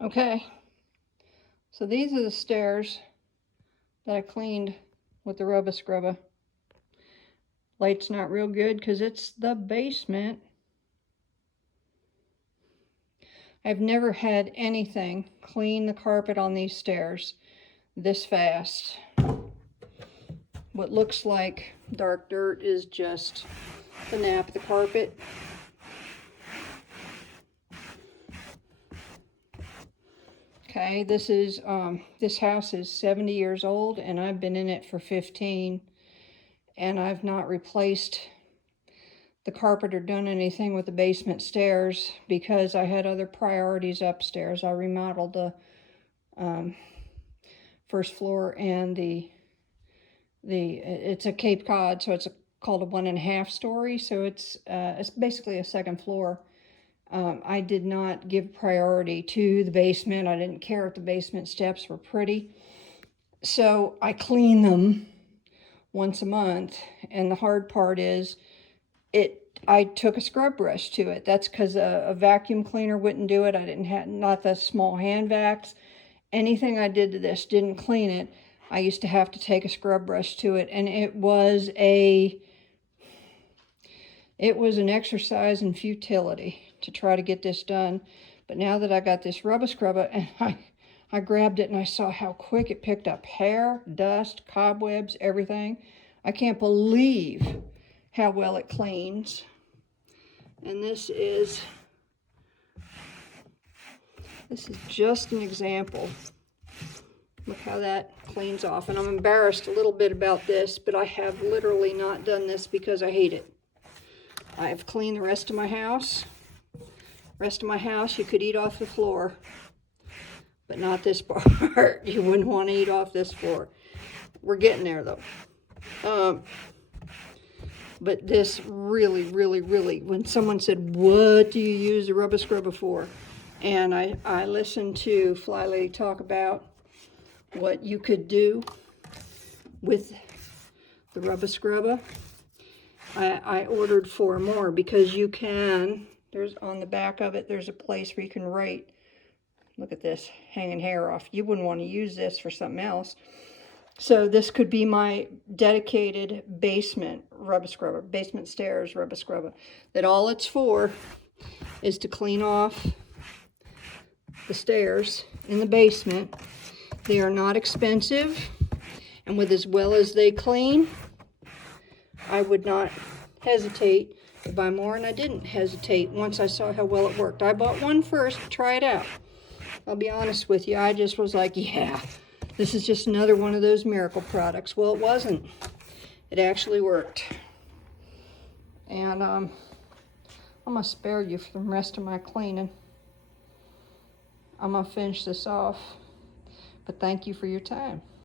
Okay, so these are the stairs that I cleaned with the Rubba Scrubba. Light's not real good because it's the basement. I've never had anything clean the carpet on these stairs this fast. What looks like dark dirt is just the nap of the carpet. Okay, this house is 70 years old and I've been in it for 15, and I've not replaced the carpet or done anything with the basement stairs because I had other priorities upstairs. I remodeled the first floor and it's a Cape Cod, so it's called a 1.5 story, so it's basically a second floor. I did not give priority to the basement. I didn't care if the basement steps were pretty. So I clean them once a month. And the hard part is I took a scrub brush to it. That's because a vacuum cleaner wouldn't do it. I didn't have, not the small hand vacs. Anything I did to this didn't clean it. I used to have to take a scrub brush to it. And it was an exercise in futility to try to get this done. But now that I got this Rubba Scrubba, and I grabbed it and I saw how quick it picked up hair, dust, cobwebs, everything. I can't believe how well it cleans. And this is just an example. Look how that cleans off. And I'm embarrassed a little bit about this, but I have literally not done this because I hate it. I've cleaned the rest of my house. Rest of my house, you could eat off the floor, but not this part. You wouldn't want to eat off this floor. We're getting there though. But this really, when someone said, what do you use the Rubba Scrubba for? And I listened to Flylady talk about what you could do with the Rubba Scrubba. I ordered 4 more because you can, there's on the back of it, there's a place where you can write. Look at this, hanging hair off. You wouldn't want to use this for something else. So this could be my dedicated basement Rubba Scrubba, basement stairs Rubba Scrubba. That all it's for is to clean off the stairs in the basement. They are not expensive, and with as well as they clean, I would not hesitate to buy more, and I didn't hesitate once I saw how well it worked. I bought one first to try it out. I'll be honest with you, I just was like, yeah, this is just another one of those miracle products. Well, it wasn't. It actually worked. And I'm going to spare you for the rest of my cleaning. I'm going to finish this off, but thank you for your time.